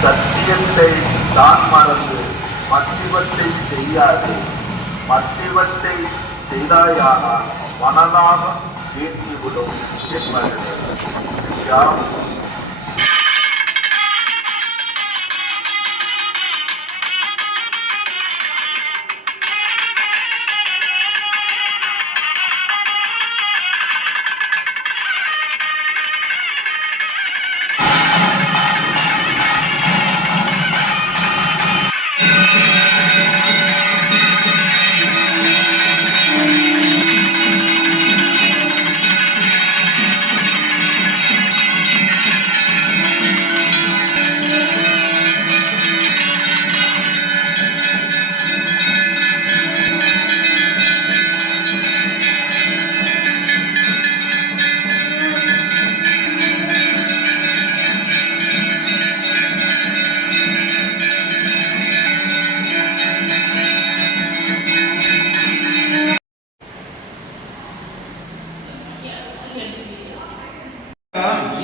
சத்தியத்தை தான் மறந்து மத்திவத்தை செய்யாது மத்திவத்தை செய்தாயானால் மனநாகம் வீழ்த்திவிடும் என்பது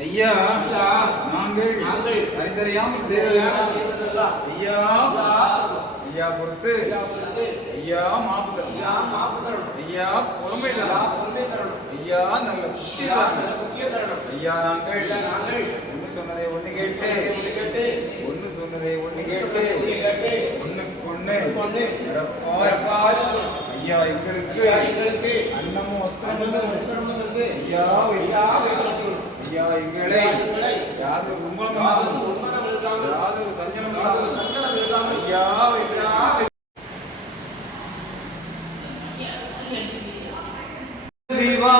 ஐயா நாங்கள் நாங்கள் அறிந்தறியாமல் செய்ததெல்லாம். ஐயா ஐயா பொறுத்து ஐயா மாப்பு தரும் ஐயா மாப்பு தரணும். ஐயா பொறுமை தரும் பொறுமை தரணும். ஐயா நல்ல புத்தி நல்ல புத்திய தரணும். ஐயா நாங்கள் நாங்கள் ஒன்று சொன்னதை ஒன்று கேட்டு ஒன்று கேட்டு ஒன்று சொன்னதை ஒன்று கேட்டு ஒன்று கேட்டு ஒண்ணுக்கு ஒண்ணு ஒன்று பிறப்பாய். ஐயா எங்களுக்கு எங்களுக்கு அன்னமும் தந்து ஐயா ஐயா ஐயா எங்களை யாதொரு கும்பலம் யாதொரு சஞ்சலம் இல்லாமல் சஞ்சலம் இல்லாமல் ஐயா வைத்திருக்கிறோம். சிவா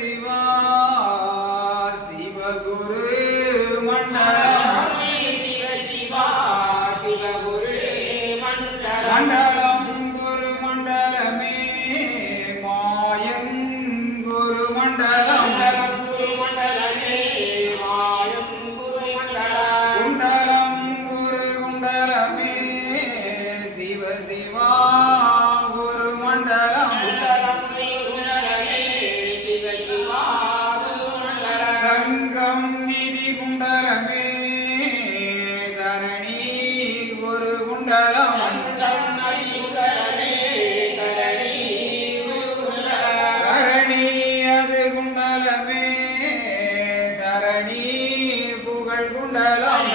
செய்வார் புகழ் குண்டலாம்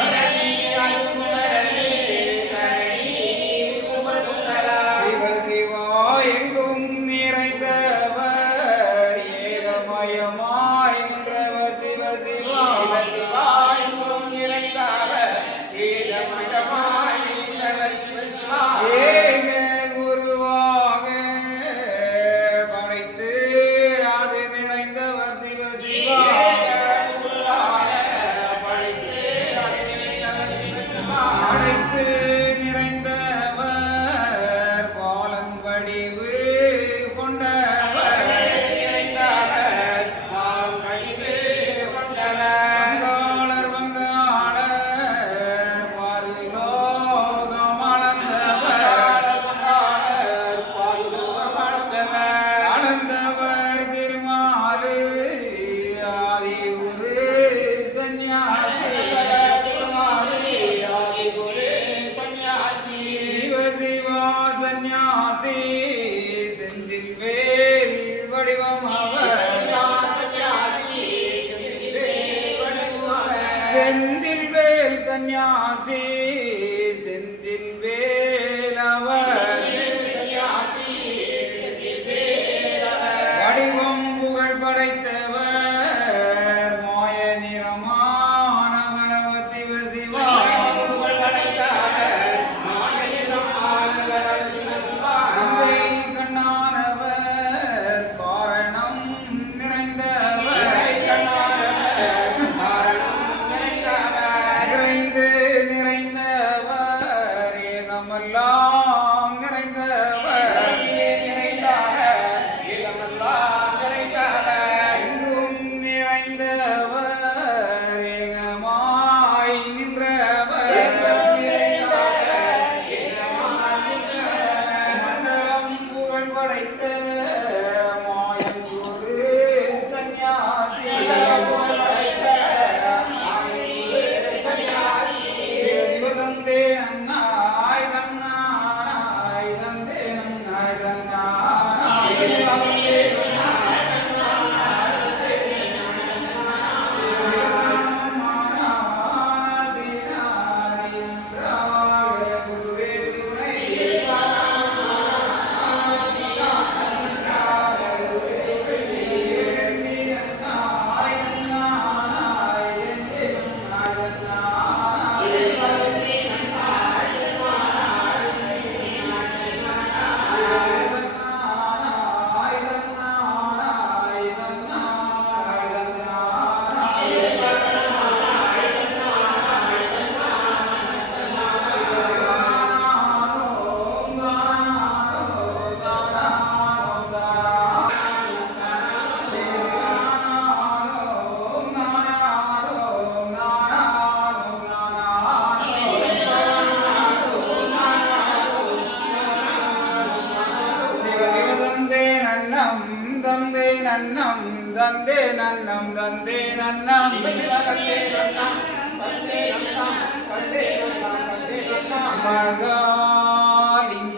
আজিজ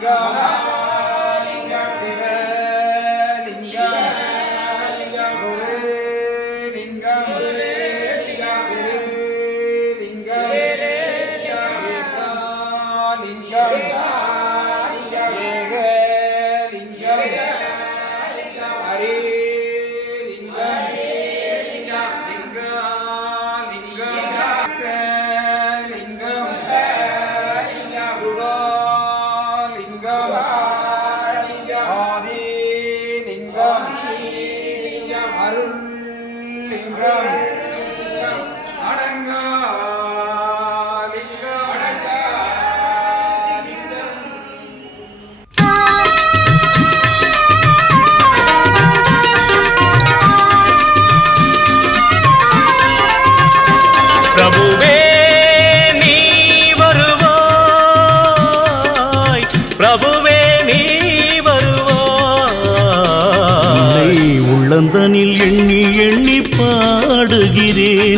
God.